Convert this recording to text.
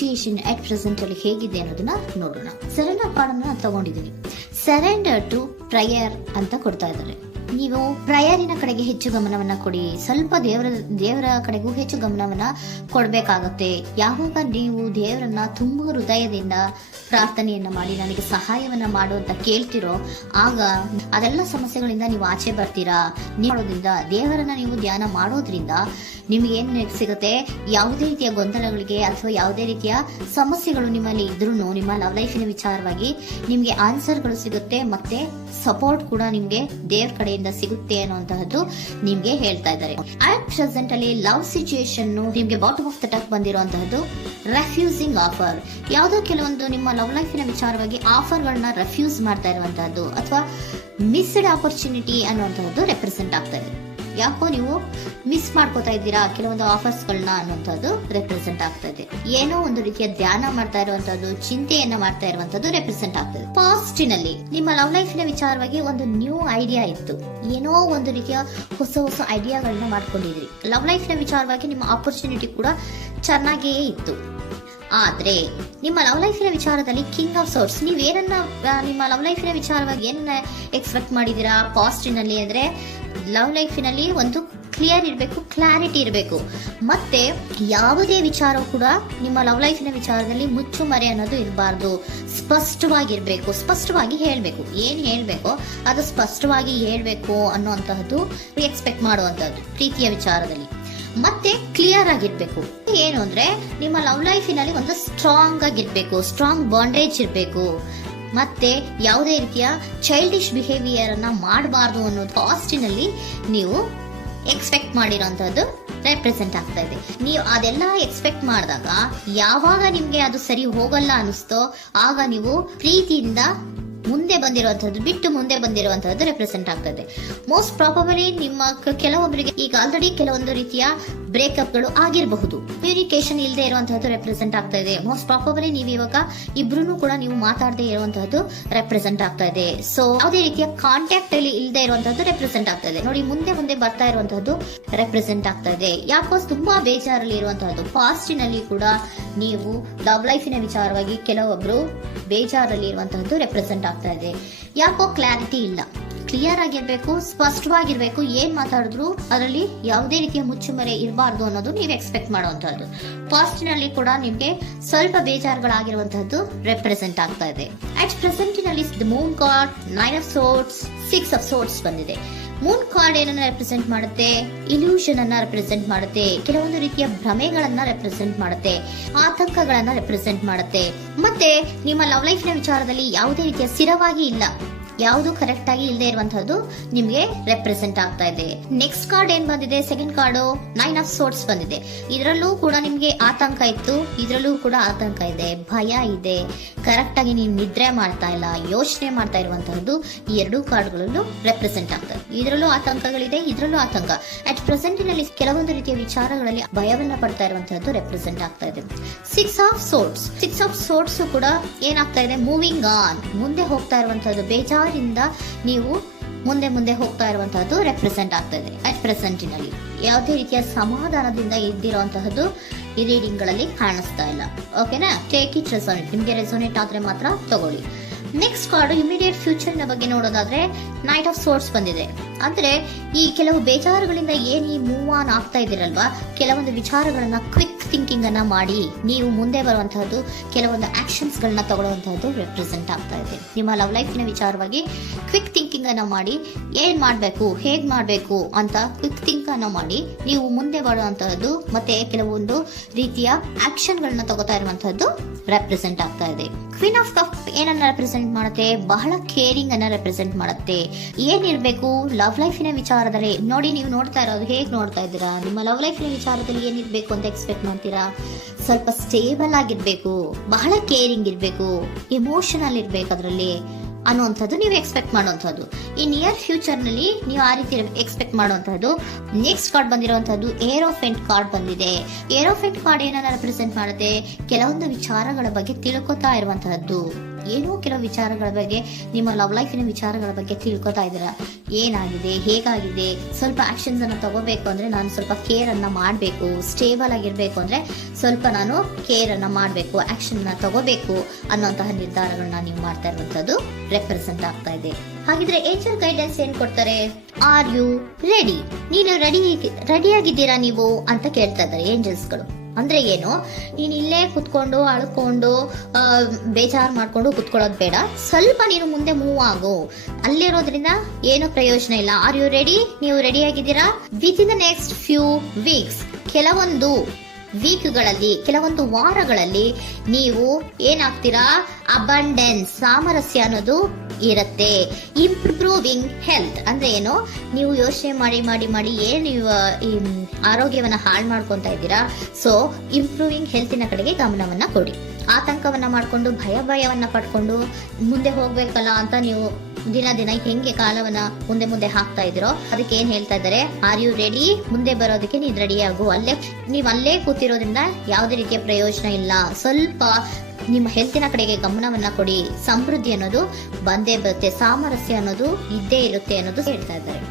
Situation at present ಅಲ್ಲಿ ಹೇಗಿದೆ ಅನ್ನೋದನ್ನ ನೋಡೋಣ. ಸರೆಂಡರ್ ಕಾರ್ಡ್ ಅನ್ನ ತಗೊಂಡಿದ್ದೀನಿ. ಸರೆಂಡರ್ ಟು ಪ್ರಯರ್ ಅಂತ ಕೊಡ್ತಾ ಇದ್ದಾರೆ. ನೀವು ಪ್ರಯರಿನ ಕಡೆಗೆ ಹೆಚ್ಚು ಗಮನವನ್ನ ಕೊಡಿ, ಸ್ವಲ್ಪ ದೇವರ ಕಡೆಗೂ ಹೆಚ್ಚು ಗಮನವನ್ನ ಕೊಡ್ಬೇಕಾಗತ್ತೆ. ಯಾವಾಗ ನೀವು ದೇವರನ್ನ ತುಂಬ ಹೃದಯದಿಂದ ಪ್ರಾರ್ಥನೆಯನ್ನ ಮಾಡಿ ನನಗೆ ಸಹಾಯವನ್ನ ಮಾಡು ಅಂತ ಕೇಳ್ತಿರೋ, ಆಗ ಅದೆಲ್ಲ ಸಮಸ್ಯೆಗಳಿಂದ ನೀವು ಆಚೆ ಬರ್ತೀರಾ. ಮಾಡೋದ್ರಿಂದ, ದೇವರನ್ನ ನೀವು ಧ್ಯಾನ ಮಾಡೋದ್ರಿಂದ ನಿಮ್ಗೆ ಏನ್ ಸಿಗುತ್ತೆ, ಯಾವುದೇ ರೀತಿಯ ಗೊಂದಲಗಳಿಗೆ ಅಥವಾ ಯಾವುದೇ ರೀತಿಯ ಸಮಸ್ಯೆಗಳು ನಿಮ್ಮಲ್ಲಿ ಇದ್ರೂ ನಿಮ್ಮ ಲವ್ ಲೈಫಿನ ವಿಚಾರವಾಗಿ ನಿಮ್ಗೆ ಆನ್ಸರ್ಗಳು ಸಿಗುತ್ತೆ, ಮತ್ತೆ ಸಪೋರ್ಟ್ ಕೂಡ ನಿಮ್ಗೆ ದೇವ್ರ ಕಡೆಯಿಂದ ಸಿಗುತ್ತೆ ಅನ್ನುವಂತಹದ್ದು ನಿಮ್ಗೆ ಹೇಳ್ತಾ ಇದ್ದಾರೆ. ಅಟ್ ಪ್ರೆಸೆಂಟ್ ಅಲ್ಲಿ ಲವ್ ಸಿಚುಯೇಷನ್ ನಿಮ್ಗೆ ಬಾಟಮ್ ಆಫ್ ದ ಟಕ್ ಬಂದಿರುವಂತಹದ್ದು ರೆಫ್ಯೂಸಿಂಗ್ ಆಫರ್. ಯಾವುದೋ ಕೆಲವೊಂದು ನಿಮ್ಮ ಲವ್ ಲೈಫಿನ ವಿಚಾರವಾಗಿ ಆಫರ್ ಗಳನ್ನ ರೆಫ್ಯೂಸ್ ಮಾಡ್ತಾ ಇರುವಂತಹದ್ದು ಅಥವಾ ಮಿಸ್ಡ್ ಆಪರ್ಚುನಿಟಿ ಅನ್ನುವಂತಹದ್ದು ರೆಪ್ರೆಸೆಂಟ್ ಆಗ್ತಾ ಇದೆ. ಯಾಕೋ ನೀವು ಮಿಸ್ ಮಾಡ್ಕೋತಾ ಇದ್ದೀರಾ ಕೆಲವೊಂದು ಆಫರ್ಸ್ ಗಳನ್ನ ಅನ್ನುವಂಥದ್ದು ರೆಪ್ರೆಸೆಂಟ್ ಆಗ್ತಾ ಇದೆ. ಏನೋ ಒಂದು ರೀತಿಯ ಧ್ಯಾನ ಮಾಡ್ತಾ ಇರುವಂತದ್ದು, ಚಿಂತೆಯನ್ನ ಮಾಡ್ತಾ ಇರುವಂತದ್ದು ರೆಪ್ರೆಸೆಂಟ್ ಆಗ್ತದೆ. ಪಾಸ್ಟಿನಲ್ಲಿ ನಿಮ್ಮ ಲವ್ ಲೈಫಿನ ವಿಚಾರವಾಗಿ ಒಂದು ನ್ಯೂ ಐಡಿಯಾ ಇತ್ತು, ಏನೋ ಒಂದು ರೀತಿಯ ಹೊಸ ಹೊಸ ಐಡಿಯಾಗಳನ್ನ ಮಾಡ್ಕೊಂಡಿದ್ರಿ. ಲವ್ ಲೈಫಿನ ವಿಚಾರವಾಗಿ ನಿಮ್ಮ ಆಪರ್ಚುನಿಟಿ ಕೂಡ ಚೆನ್ನಾಗಿಯೇ ಇತ್ತು. ಆದ್ರೆ ನಿಮ್ಮ ಲವ್ ಲೈಫಿನ ವಿಚಾರದಲ್ಲಿ ಕಿಂಗ್ ಆಫ್ ಸೋರ್ಸ್, ನೀವೇನನ್ನ ನಿಮ್ಮ ಲವ್ ಲೈಫಿನ ವಿಚಾರವಾಗಿ ಏನನ್ನ ಎಕ್ಸ್ಪೆಕ್ಟ್ ಮಾಡಿದೀರಾ ಪಾಸ್ಟಿನಲ್ಲಿ ಅಂದ್ರೆ, ಲವ್ ಲೈಫಿನಲ್ಲಿ ಒಂದು ಕ್ಲಿಯರ್ ಇರಬೇಕು, ಕ್ಲಾರಿಟಿ ಇರಬೇಕು, ಮತ್ತೆ ಯಾವುದೇ ವಿಚಾರ ಕೂಡ ನಿಮ್ಮ ಲವ್ ಲೈಫಿನ ವಿಚಾರದಲ್ಲಿ ಮುಚ್ಚುಮರೆ ಅನ್ನೋದು ಇರಬಾರ್ದು. ಸ್ಪಷ್ಟವಾಗಿರ್ಬೇಕು, ಸ್ಪಷ್ಟವಾಗಿ ಹೇಳ್ಬೇಕು, ಏನ್ ಹೇಳ್ಬೇಕೋ ಅದು ಸ್ಪಷ್ಟವಾಗಿ ಹೇಳ್ಬೇಕು ಅನ್ನುವಂತಹದ್ದು ಎಕ್ಸ್ಪೆಕ್ಟ್ ಮಾಡುವಂತಹದ್ದು ಪ್ರೀತಿಯ ವಿಚಾರದಲ್ಲಿ. ಮತ್ತೆ ಕ್ಲಿಯರ್ ಆಗಿರ್ಬೇಕು. ಏನು ಅಂದ್ರೆ ನಿಮ್ಮ ಲವ್ ಲೈಫಿನಲ್ಲಿ ಒಂದು ಸ್ಟ್ರಾಂಗ್ ಆಗಿರ್ಬೇಕು, ಸ್ಟ್ರಾಂಗ್ ಬಾಂಡೇಜ್ ಇರಬೇಕು, ಮತ್ತೆ ಯಾವುದೇ ರೀತಿಯ ಚೈಲ್ಡಿಶ್ ಬಿಹೇವಿಯರ್ ಅನ್ನ ಮಾಡಬಾರ್ದು ಅನ್ನೋದು ಪಾಸ್ಟಿನಲ್ಲಿ ನೀವು ಎಕ್ಸ್ಪೆಕ್ಟ್ ಮಾಡಿರೋಂಥದ್ದು ರೆಪ್ರೆಸೆಂಟ್ ಆಗ್ತಾ ಇದೆ. ನೀವು ಅದೆಲ್ಲ ಎಕ್ಸ್ಪೆಕ್ಟ್ ಮಾಡಿದಾಗ ಯಾವಾಗ ನಿಮ್ಗೆ ಅದು ಸರಿ ಹೋಗಲ್ಲ ಅನಿಸ್ತೋ ಆಗ ನೀವು ಪ್ರೀತಿಯಿಂದ ಮುಂದೆ ಬಂದಿರುವಂತಹದ್ದು ಬಿಟ್ಟು ಮುಂದೆ ಬಂದಿರುವಂತಹದ್ದು ರೆಪ್ರೆಸೆಂಟ್ ಆಗ್ತದೆ. ಮೋಸ್ಟ್ ಪ್ರಾಬಬಲಿ ನಿಮ್ಮ ಕೆಲವೊಬ್ಬರಿಗೆ ಈಗ ಆಲ್ರೆಡಿ ಕೆಲವೊಂದು ರೀತಿಯ ಬ್ರೇಕಪ್ ಗಳು ಆಗಿರಬಹುದು, ಕಮ್ಯುನಿಕೇಶನ್ ಇಲ್ಲದೆ ಇರುವಂತಹದ್ದು ರೆಪ್ರೆಸೆಂಟ್ ಆಗ್ತಾ ಇದೆ. ಮೋಸ್ಟ್ ಪ್ರಾಬಬಲಿ ನೀವು ಇವಾಗ ಇಬ್ರು ಕೂಡ ನೀವು ಮಾತಾಡದೆ ಇರುವಂತಹದ್ದು ರೆಪ್ರೆಸೆಂಟ್ ಆಗ್ತಾ ಇದೆ. ಸೊ ಯಾವುದೇ ರೀತಿಯ ಕಾಂಟ್ಯಾಕ್ಟ್ ಅಲ್ಲಿ ಇಲ್ಲದೆ ಇರುವಂತಹದ್ದು ರೆಪ್ರೆಸೆಂಟ್ ಆಗ್ತಾ ಇದೆ. ನೋಡಿ, ಮುಂದೆ ಮುಂದೆ ಬರ್ತಾ ಇರುವಂತಹದ್ದು ರೆಪ್ರೆಸೆಂಟ್ ಆಗ್ತಾ ಇದೆ. ಯಾಕೋ ತುಂಬಾ ಬೇಜಾರಲ್ಲಿ ಇರುವಂತಹದ್ದು. ಪಾಸ್ಟಿನಲ್ಲಿ ಕೂಡ ನೀವು ಲವ್ ಲೈಫಿನ ವಿಚಾರವಾಗಿ ಕೆಲವೊಬ್ರು ಬೇಜಾರಲ್ಲಿ ಇರುವಂತಹದ್ದು ರೆಪ್ರೆಸೆಂಟ್ ಆಗ್ತಾ ಇದೆ. ಯಾಕೋ ಕ್ಲಾರಿಟಿ ಇಲ್ಲ, ಕ್ಲಿಯರ್ ಆಗಿರ್ಬೇಕು, ಸ್ಪಷ್ಟವಾಗಿರ್ಬೇಕು. ಏನ್ ಮಾತಾಡಿದ್ರು ಅದರಲ್ಲಿ ಯಾವುದೇ ರೀತಿಯ ಮುಚ್ಚುಮರೆ ಇರಬಾರ್ದು ಅನ್ನೋದು ನೀವು ಎಕ್ಸ್ಪೆಕ್ಟ್ ಮಾಡುವಂತಹದ್ದು. ಪಾಸ್ಟಿನಲ್ಲಿ ಕೂಡ ನಿಮ್ಗೆ ಸ್ವಲ್ಪ ಬೇಜಾರುಗಳಾಗಿರುವಂತಹದ್ದು ರೆಪ್ರೆಸೆಂಟ್ ಆಗ್ತಾ ಇದೆ. ಅಟ್ ಪ್ರೆಸೆಂಟಿನಲ್ಲಿ moon card, 9 of swords, 6 of swords ಬಂದಿದೆ. ಮೂನ್ ಕಾರ್ಡ್ ಏನನ್ನ ರೆಪ್ರೆಸೆಂಟ್ ಮಾಡುತ್ತೆ? ಇಲ್ಯೂಷನ್ ಅನ್ನ ರೆಪ್ರೆಸೆಂಟ್ ಮಾಡುತ್ತೆ, ಕೆಲವೊಂದು ರೀತಿಯ ಭ್ರಮೆಗಳನ್ನ ರೆಪ್ರೆಸೆಂಟ್ ಮಾಡುತ್ತೆ, ಆತಂಕಗಳನ್ನ ರೆಪ್ರೆಸೆಂಟ್ ಮಾಡುತ್ತೆ. ಮತ್ತೆ ನಿಮ್ಮ ಲವ್ ಲೈಫ್ ನ ವಿಚಾರದಲ್ಲಿ ಯಾವುದೇ ರೀತಿಯ ಸ್ಥಿರವಾಗಿ ಇಲ್ಲ, ಯಾವುದು ಕರೆಕ್ಟ್ ಆಗಿ ಇಲ್ಲದೆ ಇರುವಂತಹದ್ದು ನಿಮ್ಗೆ ರೆಪ್ರೆಸೆಂಟ್ ಆಗ್ತಾ ಇದೆ. ನೆಕ್ಸ್ಟ್ ಕಾರ್ಡ್ ಏನ್ ಬಂದಿದೆ? ಸೆಕೆಂಡ್ ಕಾರ್ಡು 9 ಆಫ್ ಸೋರ್ಟ್ಸ್ ಬಂದಿದೆ. ಇದರಲ್ಲೂ ಕೂಡ ನಿಮ್ಗೆ ಆತಂಕ ಇತ್ತು, ಇದರಲ್ಲೂ ಕೂಡ ಆತಂಕ ಇದೆ, ಭಯ ಇದೆ, ಕರೆಕ್ಟ್ ಆಗಿ ನೀವು ನಿದ್ರೆ ಮಾಡ್ತಾ ಇಲ್ಲ, ಯೋಚನೆ ಮಾಡ್ತಾ ಇರುವಂತಹದ್ದು ಈ ಎರಡೂ ಕಾರ್ಡ್ಗಳಲ್ಲೂ ರೆಪ್ರೆಸೆಂಟ್ ಆಗ್ತದೆ. ಇದರಲ್ಲೂ ಆತಂಕಗಳಿದೆ, ಇದರಲ್ಲೂ ಆತಂಕ. ಅಟ್ ಪ್ರೆಸೆಂಟಿನಲ್ಲಿ ಕೆಲವೊಂದು ರೀತಿಯ ವಿಚಾರಗಳಲ್ಲಿ ಭಯವನ್ನ ಪಡ್ತಾ ಇರುವಂತಹದ್ದು ರೆಪ್ರೆಸೆಂಟ್ ಆಗ್ತಾ ಇದೆ. 6 ಆಫ್ ಸೋರ್ಟ್ಸ್ ಕೂಡ ಏನಾಗ್ತಾ ಇದೆ? ಮೂವಿಂಗ್ ಆನ್, ಮುಂದೆ ಹೋಗ್ತಾ ಇರುವಂತಹದ್ದು, ಬೇಜಾರಿಂದ ನೀವು ಮುಂದೆ ಮುಂದೆ ಹೋಗ್ತಾ ಇರುವಂತಹದ್ದು ರೆಪ್ರೆಸೆಂಟ್ ಆಗ್ತಾ ಇದೆ. ಅಟ್ ಪ್ರೆಸೆಂಟಿನಲ್ಲಿ ಯಾವುದೇ ರೀತಿಯ ಸಮಾಧಾನದಿಂದ ಇದ್ದಿರುವಂತಹದ್ದು ಈ ರೀಡಿಂಗ್ ಗಳಲ್ಲಿ ಕಾಣಿಸ್ತಾ ಇಲ್ಲ. ಓಕೆನಾ? ಟೇಕ್ ಇಟ್ ರೆಸೋನೇಟ್, ನಿಮ್ಗೆ ರೆಸೋನೇಟ್ ಆದ್ರೆ ಮಾತ್ರ ತಗೊಳ್ಳಿ. ನೆಕ್ಸ್ಟ್ ಕಾರ್ಡ್ ಇಮಿಡಿಯೇಟ್ ಫ್ಯೂಚರ್ ನ ಬಗ್ಗೆ ನೋಡೋದಾದ್ರೆ ನೈಟ್ ಆಫ್ ಸೋರ್ಟ್ಸ್ ಬಂದಿದೆ. ಅಂದ್ರೆ ಈ ಕೆಲವು ಬೇಜಾರುಗಳಿಂದ ಏನ್ ಈ ಮೂವ್ ಆನ್ ಆಗ್ತಾ ಇದ್ದೀರಲ್ವಾ, ಕೆಲವೊಂದು ವಿಚಾರಗಳನ್ನ ಕ್ವಿಕ್ ಥಿಂಕಿಂಗ್ ಅನ್ನ ಮಾಡಿ ನೀವು ಮುಂದೆ ಬರುವಂತಹದ್ದು, ಕೆಲವೊಂದು ಆಕ್ಷನ್ಸ್ ಗಳನ್ನ ತಗೊಳ್ಳುವಂತಹದ್ದು ರೆಪ್ರೆಸೆಂಟ್ ಆಗ್ತಾ ಇದೆ. ನಿಮ್ಮ ಲವ್ ಲೈಫಿನ ವಿಚಾರವಾಗಿ ಕ್ವಿಕ್ ಥಿಂಕಿಂಗ್ ಅನ್ನ ಮಾಡಿ ಏನ್ ಮಾಡ್ಬೇಕು, ಹೇಗ್ ಮಾಡ್ಬೇಕು ಅಂತ ಕ್ವಿಕ್ ಥಿಂಕ್ ಅನ್ನ ಮಾಡಿ ನೀವು ಮುಂದೆ ಬರುವಂತಹದ್ದು, ಮತ್ತೆ ಕೆಲವೊಂದು ರೀತಿಯ ಆಕ್ಷನ್ ಗಳನ್ನ ತಗೋತಾ ಇರುವಂತಹದ್ದು ರೆಪ್ರೆಸೆಂಟ್ ಆಗ್ತಾ ಇದೆ. ಕ್ವೀನ್ ಆಫ್ ಕಪ್ ಏನನ್ನ ರೆಪ್ರೆಸೆಂಟ್ ಮಾಡುತ್ತೆ? ಬಹಳ ಕೇರಿಂಗ್ ಅನ್ನ ರೆಪ್ರೆಸೆಂಟ್ ಮಾಡುತ್ತೆ. ಏನಿರ್ಬೇಕು ಲವ್ ಲೈಫಿನ ವಿಚಾರದಲ್ಲಿ? ನೋಡಿ, ನೀವು ನೋಡ್ತಾ ಇರೋದು ಹೇಗ್ ನೋಡ್ತಾ ಇದ್ದೀರಾ? ನಿಮ್ಮ ಲವ್ ಲೈಫಿನ ವಿಚಾರದಲ್ಲಿ ಏನಿರ್ಬೇಕು ಅಂತ ಎಕ್ಸ್ಪೆಕ್ಟ್ ಮಾಡ್ತೀರಾ? ಸ್ವಲ್ಪ ಸ್ಟೇಬಲ್ ಆಗಿರ್ಬೇಕು, ಬಹಳ ಕೇರಿಂಗ್ ಇರ್ಬೇಕು, ಎಮೋಷನಲ್ ಇರ್ಬೇಕು ಅದರಲ್ಲಿ ಅನ್ನುವಂಥದ್ದು ನೀವು ಎಕ್ಸ್ಪೆಕ್ಟ್ ಮಾಡುವಂಥದ್ದು. ಈ ನಿಯರ್ ಫ್ಯೂಚರ್ ನಲ್ಲಿ ನೀವು ಆ ರೀತಿ ಎಕ್ಸ್ಪೆಕ್ಟ್ ಮಾಡುವಂತಹದ್ದು. ನೆಕ್ಸ್ಟ್ ಕಾರ್ಡ್ ಬಂದಿರುವಂತಹದ್ದು ಏರೋಫೆಂಟ್ ಕಾರ್ಡ್ ಬಂದಿದೆ. ಏರೋಫೆಂಟ್ ಕಾರ್ಡ್ ಏನನ್ನ ರೆಪ್ರೆಸೆಂಟ್ ಮಾಡುತ್ತೆ? ಕೆಲವೊಂದು ವಿಚಾರಗಳ ಬಗ್ಗೆ ತಿಳ್ಕೊತಾ ಇರುವಂತಹದ್ದು, ಏನೋ ಕೆಲವು ವಿಚಾರಗಳ ಬಗ್ಗೆ, ನಿಮ್ಮ ಲವ್ ಲೈಫಿನ ವಿಚಾರಗಳ ಬಗ್ಗೆ ತಿಳ್ಕೊತಾ ಇದ್ದೀರಾ. ಏನಾಗಿದೆ, ಹೇಗಾಗಿದೆ, ಸ್ವಲ್ಪ ಆಕ್ಷನ್ಸ್ ಅನ್ನ ತಗೋಬೇಕು ಅಂದ್ರೆ ನಾನು ಸ್ವಲ್ಪ ಕೇರ್ ಅನ್ನ ಮಾಡಬೇಕು, ಸ್ಟೇಬಲ್ ಆಗಿರ್ಬೇಕು ಅಂದ್ರೆ ಸ್ವಲ್ಪ ನಾನು ಕೇರ್ ಅನ್ನ ಮಾಡಬೇಕು, ಆಕ್ಷನ್ ನ ತಗೋಬೇಕು ಅನ್ನೋಂತಹ ನಿರ್ಧಾರಗಳನ್ನ ನೀವು ಮಾಡ್ತಾ ಇರುವಂತದ್ದು ರೆಪ್ರೆಸೆಂಟ್ ಆಗ್ತಾ ಇದೆ. ಹಾಗಿದ್ರೆ ಏಂಜಲ್ ಗೈಡೆನ್ಸ್ ಏನ್ ಕೊಡ್ತಾರೆ? Are you ready? ನೀನು ರೆಡಿಯಾಗಿದ್ದೀರಾ ನೀವು ಅಂತ ಕೇಳ್ತಾ ಇದ್ದಾರೆ ಏಂಜಲ್ಸ್ಗಳು. ಅಂದ್ರೆ ಏನು, ನೀನ್ ಇಲ್ಲೇ ಕುತ್ಕೊಂಡು ಅಳ್ಕೊಂಡು ಬೇಜಾರು ಮಾಡ್ಕೊಂಡು ಕುತ್ಕೊಳ್ಳೋದು ಬೇಡ, ಸ್ವಲ್ಪ ನೀನು ಮುಂದೆ ಮೂವ್ ಆಗು. ಅಲ್ಲಿರೋದ್ರಿಂದ ಏನು ಪ್ರಯೋಜನ ಇಲ್ಲ. Are you ready? ನೀವು ರೆಡಿ ಆಗಿದ್ದೀರಾ? With in the next few weeks, ಕೆಲವೊಂದು ವೀಕ್ಗಳಲ್ಲಿ, ಕೆಲವೊಂದು ವಾರಗಳಲ್ಲಿ ನೀವು ಏನಾಗ್ತೀರಾ? ಅಬಂಡೆನ್ಸ್, ಸಾಮರಸ್ಯ ಅನ್ನೋದು ಇರುತ್ತೆ. ಇಂಪ್ರೂವಿಂಗ್ ಹೆಲ್ತ್ ಅಂದ್ರೆ ಏನು, ನೀವು ಯೋಚನೆ ಮಾಡಿ ಮಾಡಿ ಮಾಡಿ ಏನು ನೀವು ಈ ಆರೋಗ್ಯವನ್ನ ಹಾಳು ಮಾಡ್ಕೊಂತ ಇದ್ದೀರಾ. ಸೊ ಇಂಪ್ರೂವಿಂಗ್ ಹೆಲ್ತಿನ ಕಡೆಗೆ ಗಮನವನ್ನ ಕೊಡಿ. ಆತಂಕವನ್ನ ಮಾಡ್ಕೊಂಡು ಭಯವನ್ನ ಪಡ್ಕೊಂಡು ಮುಂದೆ ಹೋಗ್ಬೇಕಲ್ಲ ಅಂತ ನೀವು ದಿನ ದಿನ ಹೆಂಗೆ ಕಾಲವನ್ನ ಮುಂದೆ ಹಾಕ್ತಾ ಇದ್ದೀರೋ ಅದಕ್ಕೆ ಏನ್ ಹೇಳ್ತಾ ಇದ್ದಾರೆ? Are you ready? ಮುಂದೆ ಬರೋದಕ್ಕೆ ನೀನ್ ರೆಡಿ ಆಗು. ನೀವ್ ಅಲ್ಲೇ ಕೂತಿರೋದ್ರಿಂದ ಯಾವುದೇ ರೀತಿಯ ಪ್ರಯೋಜನ ಇಲ್ಲ. ಸ್ವಲ್ಪ ನಿಮ್ಮ ಹೆಲ್ತಿನ ಕಡೆಗೆ ಗಮನವನ್ನ ಕೊಡಿ. ಸಮೃದ್ಧಿ ಅನ್ನೋದು ಬಂದೇ ಬರುತ್ತೆ, ಸಾಮರಸ್ಯ ಅನ್ನೋದು ಇದ್ದೇ ಇರುತ್ತೆ ಅನ್ನೋದು ಹೇಳ್ತಾ ಇದ್ದಾರೆ.